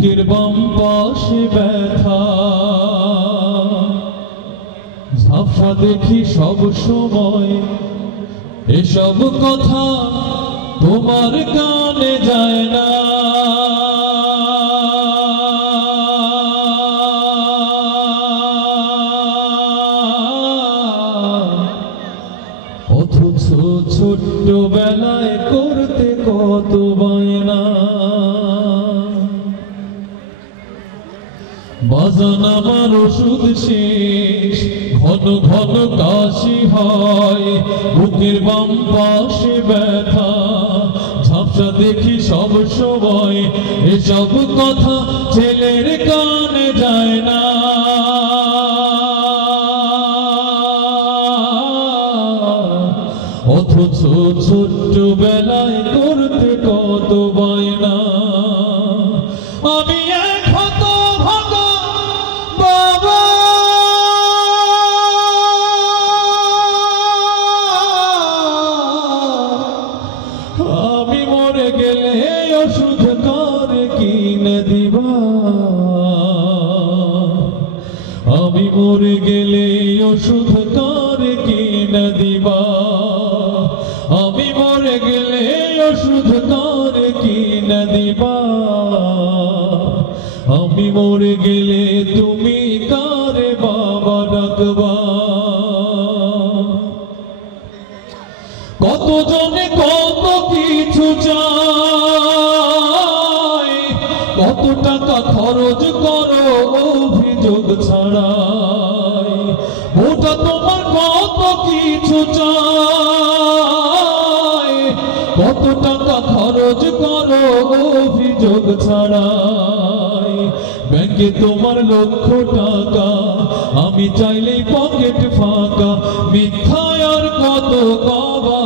বুকের বাম পাশে ব্যথা, ঝাপসা দেখি সব সময়। এসব কথা তোমার কানে যায় না। অথচ ছোট্ট বেলায় করতে কত বায়না। বাজান আমার ওষুধ শেষ, ঘন ঘন কাশি হয়। বুকের বাম পাশে ব্যথা, ঝাপসা দেখি সব সময়। এসব কথা ছেলের কানে যায় না। অথচ ছোট্ট বেলায় করতে কত বায়না। আমি এক হতভাগা বাবা, আমি মরে গেলে ওষুধ কারে কিনে দিবা। আমি মরে গেলে ওষুধ কারে কিনে দিবা। আমি মরে গেলে ওষুধ কারে কিনে দিবা। আমি মরে গেলে তুমি কারে বাবা ডাকবা। কত জনে কত কিছু চায়, কত টাকা খরচ করো অভিযোগ ছাড়াই। ওটা তোমার কত কিছু চায়, কত টাকা খরচ করো অভিযোগ ছাড়াই। ব্যাংকে তোমার লক্ষ টাকা, আমি চাইলেই পকেট ফাঁকা। মিথ্যায় আর কত কবা,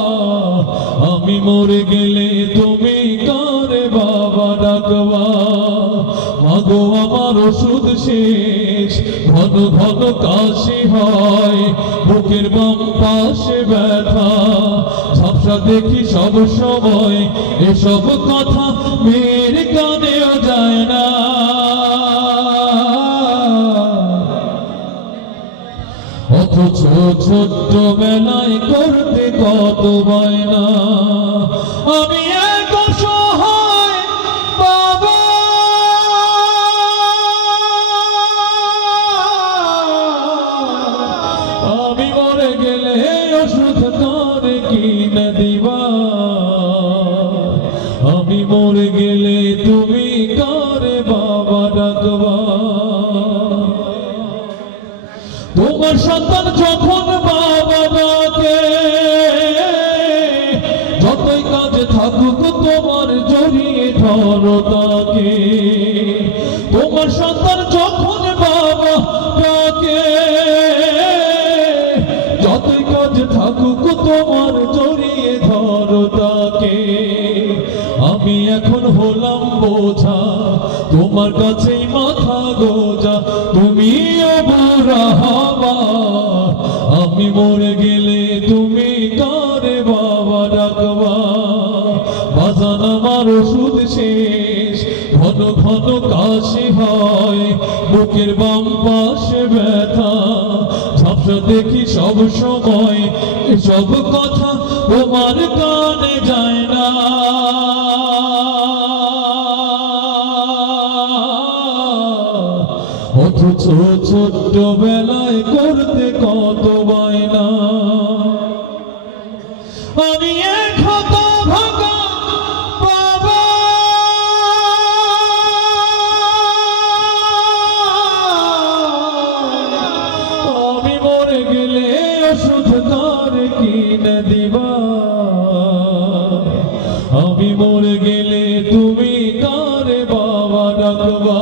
আমি মরে গেলে তুমি কারে বাবা ডাকবা। মাগো আমার ওষুধ শেষ, ঘন ঘন কাশি হয়। বুকের বাম পাশে ব্যথা, ঝাপসা দেখি সব সময়। এসব কথা মেয়ের কানেও যায় না। অথচ ছোট্ট বেলায় করতে কত বায়না। আমি এক অসহায় বাবা, আমি মরে গেলে ওষুধ কারে কিনে দিবা। আমি মরে গেলে তুমি কারে বাবা ডাকবা। তোমার সন্তান যখন বাবা ডাকে, যতই কাজে থাকুক তোমার জড়িয়ে ধরো তাকে। তোমার সন্তান যখন বাবা ডাকে, যতই কাজে থাকুক তোমার জড়িয়ে ধরো তাকে। আমি এখন হলাম বোঝা, তোমার কাছেই মাথা গোজা। তুমিও বুড়া হবা, আমি মরে গেলে তুমি কারে বাবা ডাকবা। বাজান আমার ওষুধ শেষ, ঘন ঘন কাশি হয়। বুকের বাম পাশে ব্যথা, ঝাপসা দেখি সব সময়। এসব কথা তোমার কানে যায় না। অথচ ছোট্ট বেলায় করতে কত বায়না। আমি এক হতভাগা বাবা, আমি মরে গেলে ওষুধ কারে কিনে দিবা। আমি মরে গেলে তুমি কারে বাবা ডাকবা।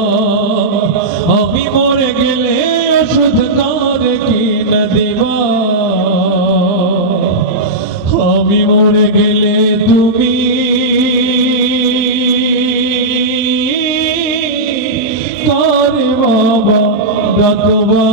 আমি মরে গেলে ওষুধ কারে কিনে দিবা। আমি মরে গেলে তুমি কারে বাবা ডাকবা।